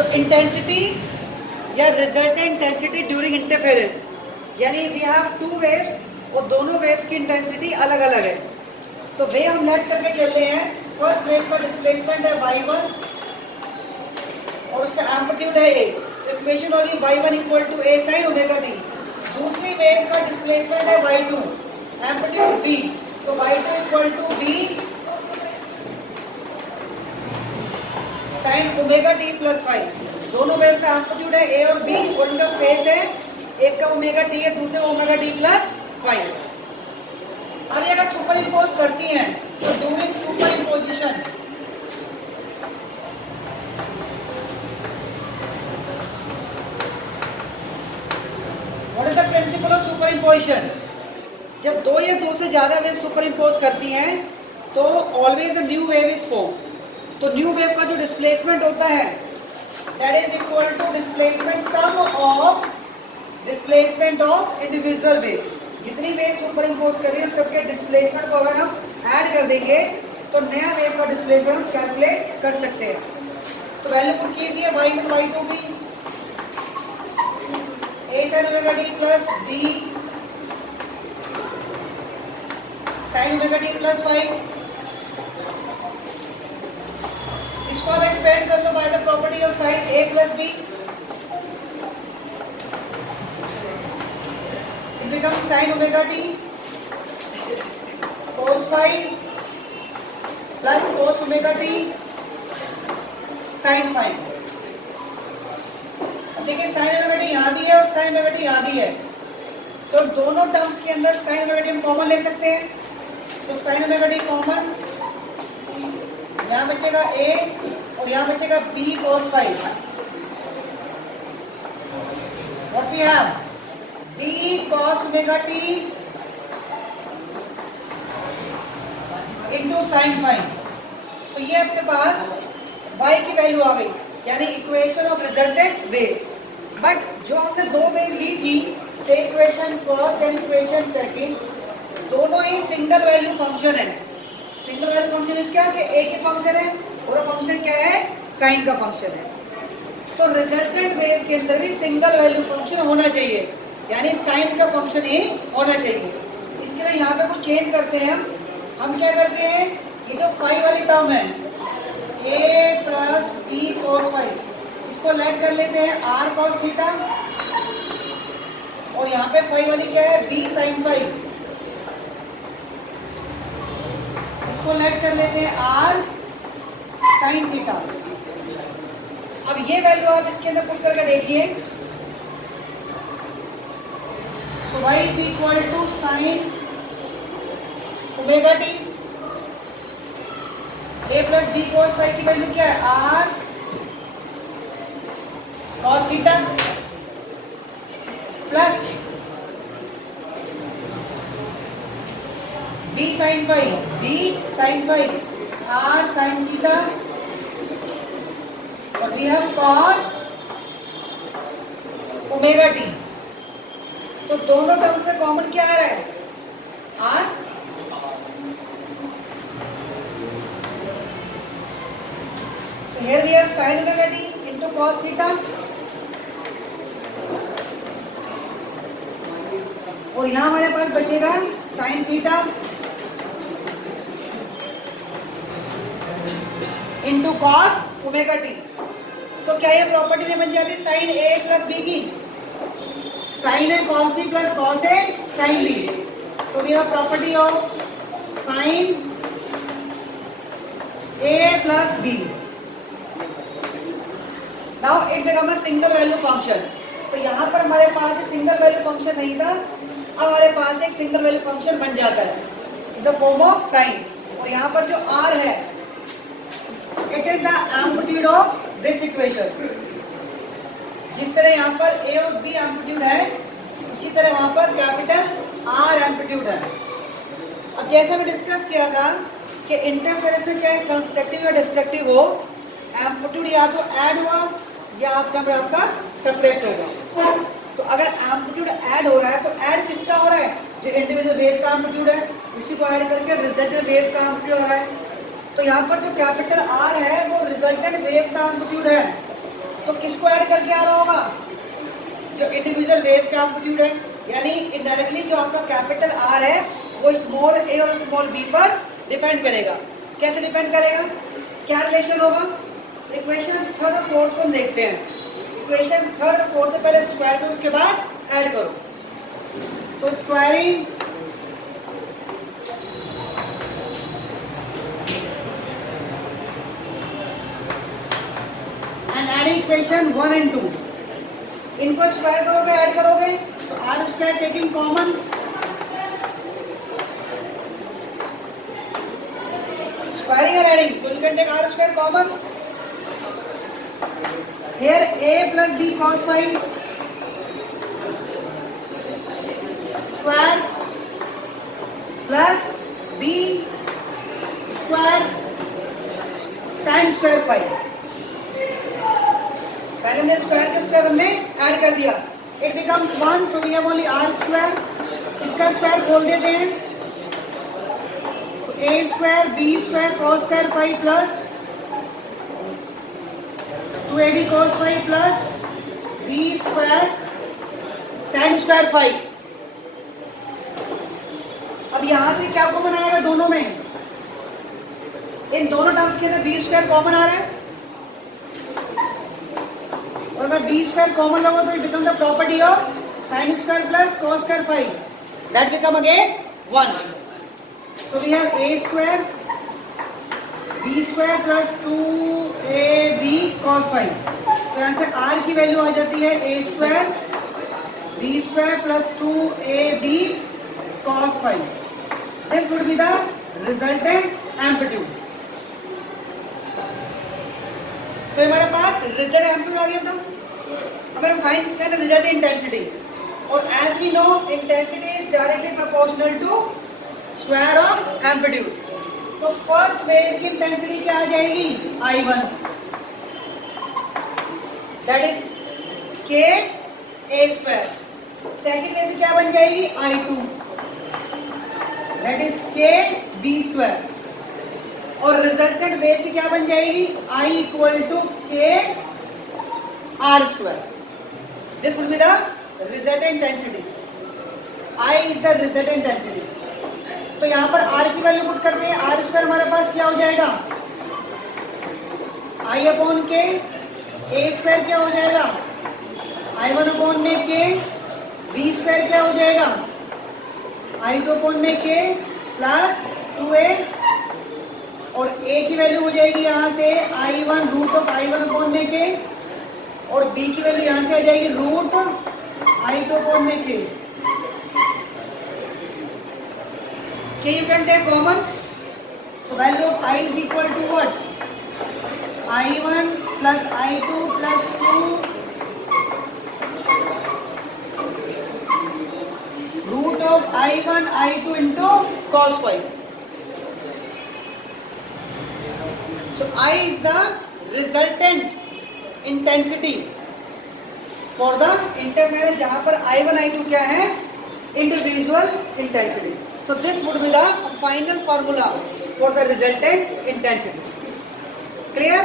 सो intensity या resultant intensity during interference, यानी we have two waves और दोनों वेव्स की इंटेंसिटी अलग अलग है। तो वे हम लेट करके चल रहे हैं। फर्स्ट वेव का डिस्प्लेसमेंट है y1 और उसका एम्पलीट्यूड है a। इक्वेशन होगी y1 equal to a sin omega t। दूसरी वेव का डिस्प्लेसमेंट है y2, एम्पलीट्यूड b, तो y2 equal to b sin omega t plus 5। दोनों वेव का एम्पलीट्यूड है a और b और उनका फेज है, एक का ओमेगा t है, दूसरे का ओमेगा t प्लस 5। अब ये अगर सुपर इम्पोज करती हैं तो during super imposition what is the principle of super imposition? जब दो या दो से ज्यादा वेव सुपर इम्पोज करती हैं तो always a new wave is form. तो न्यू वेव का जो डिस्प्लेसमेंट होता है that is equal to displacement sum of displacement of individual wave. जितनी वेव सुपर इम्पोज कर रही है सबके डिस्प्लेसमेंट को अगर हम ऐड कर देंगे तो नया वेव का डिस्प्लेसमेंट हम कैलकुलेट कर सकते हैं। तो वैल्यू पुट कीजिए y1 y2 की a sin omega t plus b sin omega t plus 5। इसको आप एक्सपेंड कर लो by the property of sin a plus b। It becomes sin omega t cos 5 plus cos omega t sin 5। देखिए sin omega t यहाँ भी है और sin omega t यहाँ भी है, तो दोनों टर्म्स के अंदर sin omega t हम कॉमन ले सकते हैं। तो sin omega t कॉमन, यहाँ बचेगा a और यहाँ बचेगा b cos 5। What we have? b cos omega t into sin 5। तो ये आपके पास y की वैल्यू आ गई, यानी equation of resultant wave. But जो हमने दो वेव ली थी, से equation first and equation second, दोनों ही सिंगल वैल्यू फंक्शन है। सिंगल वैल्यू फंक्शन इस क्या कि a के फंक्शन है और फंक्शन क्या है, साइन का फंक्शन है। तो रिजल्टेंट वेव के अंदर भी सिंगल वैल्यू फंक्शन होना चाहिए, यानी साइन का फंक्शन ही होना चाहिए। इसके लिए यहाँ पे कुछ चेंज करते हैं हम क्या करते हैं, ये जो 5 वाली टर्म है a प्लस b cos 5, इसको लेट कर लेते हैं r cos थीटा, और यहाँ पे 5 वाली क्या है, b sin 5, इसको लेट कर लेते हैं r sin थीटा। अब ये वैल्यू आप इसके अंदर पुट करके देखिए। So y is equal to sin omega t, a plus b cos 5 की वैल्यू क्या है, r cos theta plus b sin 5 r sin theta, और we have cos omega t। तो दोनों टर्म्स में कॉमन क्या आ रहा है, r। So here we have sin omega t into cos theta, और यहाँ हमारे पास बचेगा sin theta into cos omega t। तो क्या ये प्रॉपर्टी में बन जाती है sin a प्लस b की, sin a cos b plus cos a sin b। So we have property of sin a plus b। Now it becomes a single value function। तो यहाँ पर हमारे पास सिंगल वैल्यू फंक्शन नहीं था, अब हमारे पास एक सिंगल वैल्यू फंक्शन बन जाता है in the form of sine. और यहाँ पर जो r है it is the amplitude of this equation. जिस तरह यहाँ पर a और b एम्पलीट्यूड है, उसी तरह वहाँ पर कैपिटल R एम्पलीट्यूड है। अब जैसा मैं डिस्कस किया था कि इंटरफेरेंस में चाहे कंस्ट्रक्टिव या डिस्ट्रक्टिव हो, एम्पलीट्यूड या तो ऐड हुआ या आपका सेपरेट होगा। तो अगर एम्पलीट्यूड ऐड हो रहा है तो ऐड किसका हो रहा है, जो इंडिविजुअल वेव का एम्पलीट्यूड है उसी को ऐड करके रिजल्टेंट वेव का एम्पलीट्यूड हो रहा है। तो यहाँ पर जो कैपिटल R है वो रिजल्टेंट वेव का एम्पलीट्यूड है। तो तो किसको ऐड करके आ रहा होगा? जो इंडिविजुअल वेव का एम्पलीट्यूड है, यानी इनडायरेक्टली जो आपका कैपिटल आर है वो स्मॉल ए और स्मॉल बी पर डिपेंड करेगा। कैसे डिपेंड करेगा? क्या रिलेशन होगा? इक्वेशन थर्ड और फोर्थ को हम देखते हैं। इक्वेशन थर्ड और फोर्थ से पहले स्क्वायर करो, उसके बाद ऐड करो। तो squaring and adding equation 1 and 2, इनको स्क्वायर करोगे, ऐड करोगे तो R square taking common, squaring or adding, so you can take r square common. Here a plus b cos phi square plus b square sin square phi. पहले हमने square के square हमने add कर दिया, it becomes 1, so we have only r square. इसका square खोल देते हैं, a square b square cos square phi plus 2ab cos phi plus b square sin square phi. अब यहां से क्या कॉमन आएगा दोनों में? इन दोनों टर्म्स के अंदर b स्क्वायर कॉमन आ रहा है, और अगर b स्क्वायर कॉमन लोगे तो it become the property of sin square plus cos square phi, that become again 1. So we have a square b square plus 2ab cos phi. तो यहाँ से r की वैल्यू आ जाती है a square b square plus 2ab cos phi. This would be the resultant amplitude. तो हमारे पास resultant amplitude आ गया था। अब हम फाइंड करना resultant intensity, और as we know intensity is directly proportional to square of amplitude. तो फर्स्ट वेव की इंटेंसिटी क्या आ जाएगी? I1, that is k a square. Second wave क्या बन जाएगी? I2, that is k b square. और रिजल्टेंट वेव की क्या बन जाएगी? I equal to k r square. This will be the resultant intensity. I is the resultant intensity. तो यहाँ पर r की वैल्यू पुट करते हैं, r स्क्वायर हमारे पास क्या हो जाएगा? I upon k, a square क्या हो जाएगा? I1 अपॉन में k, b स्क्वायर क्या हो जाएगा? I2 अपॉन में k प्लस 2a, और a की वैल्यू हो जाएगी यहाँ से I1 root of I1 upon में k, और b की वैल्यू यहाँ से आ जाएगी रूट I2 अपॉन में k. K you can take common, so value of I is equal to what? I1 plus I2 plus 2 root of I1 I2 into cos phi. So I is the resultant intensity for the interference, जहाँ पर I1 I2 क्या है? Individual intensity. So this would be the final formula for the resultant intensity. Clear?